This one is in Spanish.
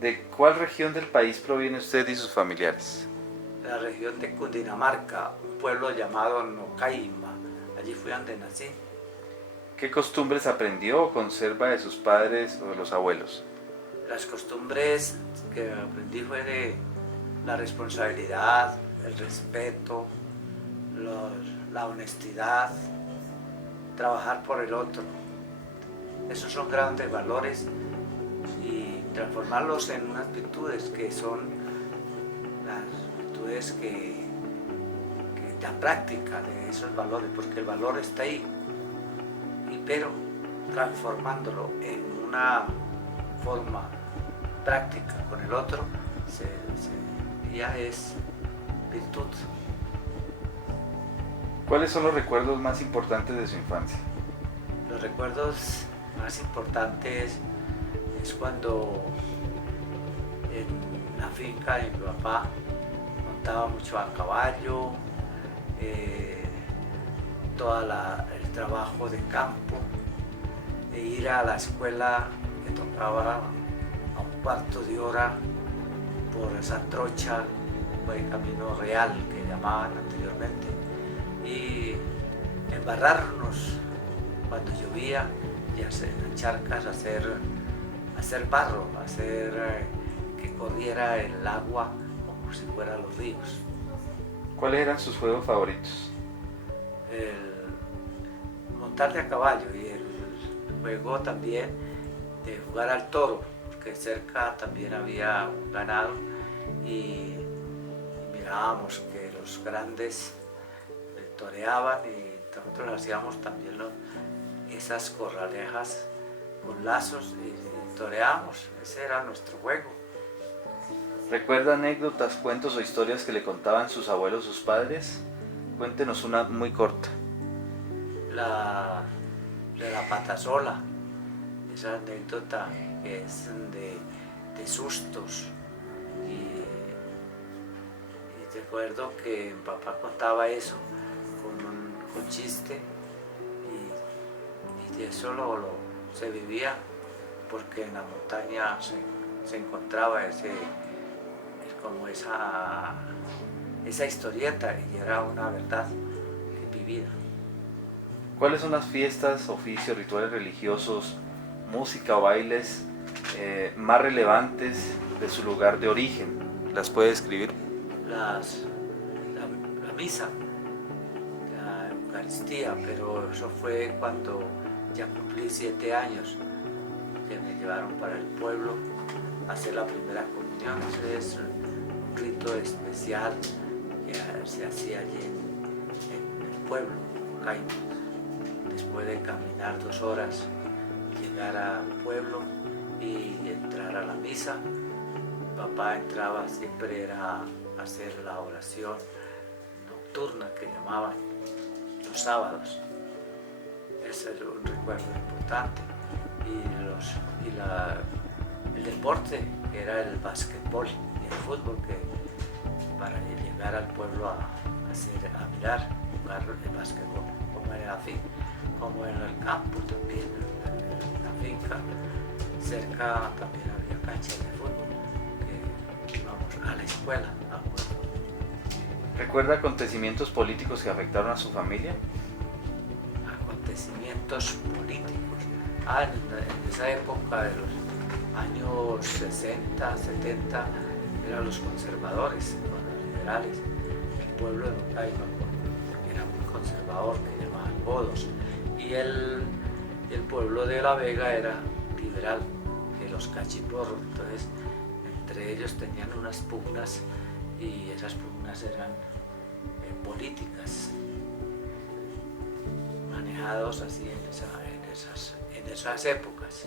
¿De cuál región del país proviene usted y sus familiares? De la región de Cundinamarca, un pueblo llamado Nocaima. Allí fue donde nací. ¿Qué costumbres aprendió o conserva de sus padres o de los abuelos? Las costumbres que aprendí fue de la responsabilidad, el respeto, la honestidad, trabajar por el otro. Esos son grandes valores y transformarlos en unas virtudes que son las virtudes que la práctica de esos valores, porque el valor está ahí, pero transformándolo en una forma práctica con el otro, ya es virtud. ¿Cuáles son los recuerdos más importantes de su infancia? Los recuerdos más importantes es cuando en la finca de mi papá montaba mucho a caballo, todo el trabajo de campo, de ir a la escuela que tocaba a un cuarto de hora por esa trocha, por el camino real que llamaban anteriormente, y embarrarnos cuando llovía y hacer en charcas, hacer barro, hacer que corriera el agua como si fueran los ríos. ¿Cuáles eran sus juegos favoritos? El montar de a caballo y el juego también de jugar al toro, porque cerca también había un ganado y mirábamos que los grandes toreaban y nosotros hacíamos también esas corralejas con lazos y toreábamos. Ese era nuestro juego. ¿Recuerda anécdotas, cuentos o historias que le contaban sus abuelos o sus padres? Cuéntenos una muy corta. De la patasola, esa anécdota que es de sustos. Y recuerdo que mi papá contaba eso con chiste y eso se vivía porque en la montaña se encontraba como esa historieta y era una verdad vivida. ¿Cuáles son las fiestas, oficios, rituales religiosos, música o bailes más relevantes de su lugar de origen? ¿Las puede describir? La misa, la Eucaristía, pero eso fue cuando ya cumplí 7 años, que me llevaron para el pueblo a hacer la primera comunión. Ese es un rito especial que se hacía allí en el pueblo, Caima. Después de caminar 2 horas, llegar al pueblo y entrar a la misa. Mi papá entraba, siempre era a hacer la oración nocturna que llamaban los sábados. Ese es un recuerdo importante. Y el deporte, que era el básquetbol y el fútbol, que para llegar al pueblo a mirar, jugar el básquetbol, como en el campo también, en la finca. Cerca también había canchas de fútbol, que íbamos a la escuela a jugar. ¿Recuerda acontecimientos políticos que afectaron a su familia? Acontecimientos políticos. En esa época de los años 60, 70, eran los conservadores con los liberales. El pueblo de Nocaima era muy conservador, que llamaban godos, y el pueblo de La Vega era liberal, que los cachiporros. Entonces, entre ellos tenían unas pugnas y esas pugnas eran políticas, manejados así en esas épocas.